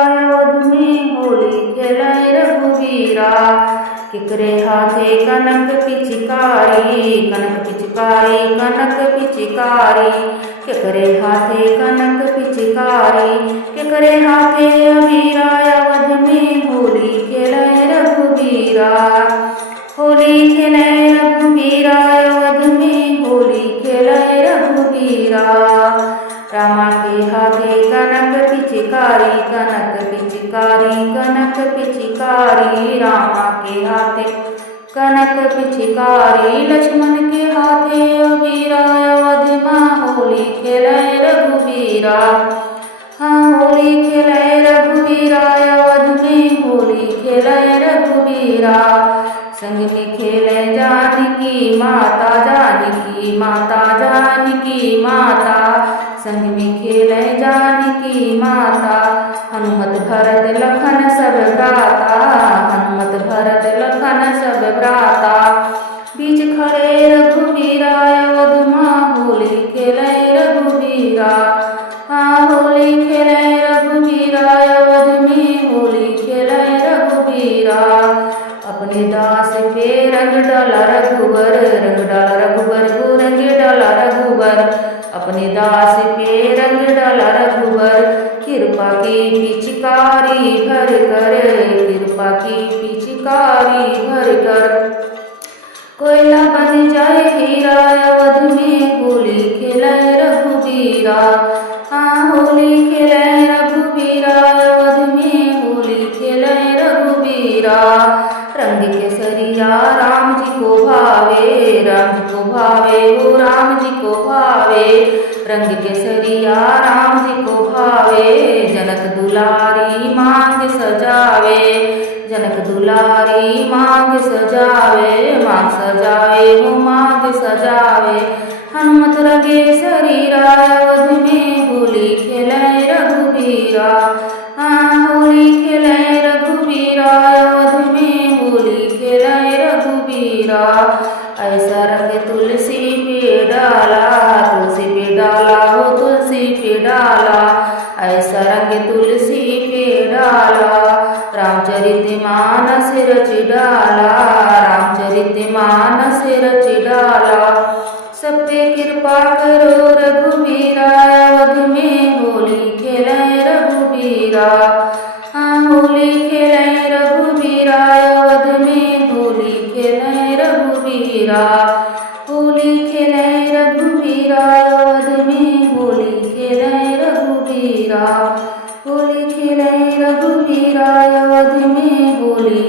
अवध में होली खेलाए रघुवीरा। केकरे हाथे कनक पिचकारी, कनक पिचकारी, कनक पिचकारी। केकरे हाथे कनक पिचकारी, केकरे हाथे अबीरा। अवध में होली खेलाए रघुवीरा, होली खेलाए रघुवीरा। अवध में होली खेलाए रघुवीरा। रामा के हाथे कनक पिचकारी, कनक पिचकारी, कनक पिचकारी। रामा के हाथे कनक पिचकारी, लक्ष्मण के हाथे अबीरा। अवध माँ होली खेलाए रघुवीरा, हाँ होली खेलाए रघुवीरा। अवध में होली खेलाए रघुवीरा। संग में खेले जानकी माता, जानकी माता, जानकी माता। संग में खेले जानकी माता। हनुमत भरत लखन सब भ्राता, हनुमत भरत लखन सब भ्राता। बीच खड़े रघुवीरा, अवध माँ होली खेले रघुवीरा, हाँ होली खेले रघुवीरा। अवध में होली खेले रघुवीरा। अपने दास पे रंग डाला रघुवर, रंग डाला रघुवर, गो रंग डाला रघुवर। अपने दास पे रंग डाला रघुवर। कृपा की पिचकारी भर कर, कृपा की पिचकारी भर कर। कोयला बन जाए हीरा, अवध में होली खेलाए रघुवीरा, हाँ होली खेलाए रघुवीरा। अवध में होली खेलाए रघुवीरा। रंग केसरिया राम जी को भावे, राम जी को भावे, हो राम जी को भावे। रंग केसरिया राम जी को भावे। जनक दुलारी मांग सजावे, जनक दुलारी मांग सजावे। मांग सजावे वो मांग सजावे। हनुमत रंगे शरीरा, अवध में होली खेलाए रघुवीरा, हाँ होली खेलाए रघुवीरा। अवध में होली खेलाए रघुवीरा। ऐसा रंग तुलसी पे डाला, तुलसी पे डाला, हो तुलसी पे डाला। ऐसा रंग तुलसी पे डाला। रामचरितमानस रच डाला, रामचरितमानस रच डाला। सब पे कृपा करो रघुवीरा, अवध में होली खेलाए रघुवीरा, हाँ होली खेलाए रघुवीरा। अवध में होली खेलाए रघुवीरा, होली खेलाए रघुवीरा। अवध में होली खेलाए रघुवीरा, होली खेलाए रघुवीरा। अवध में होली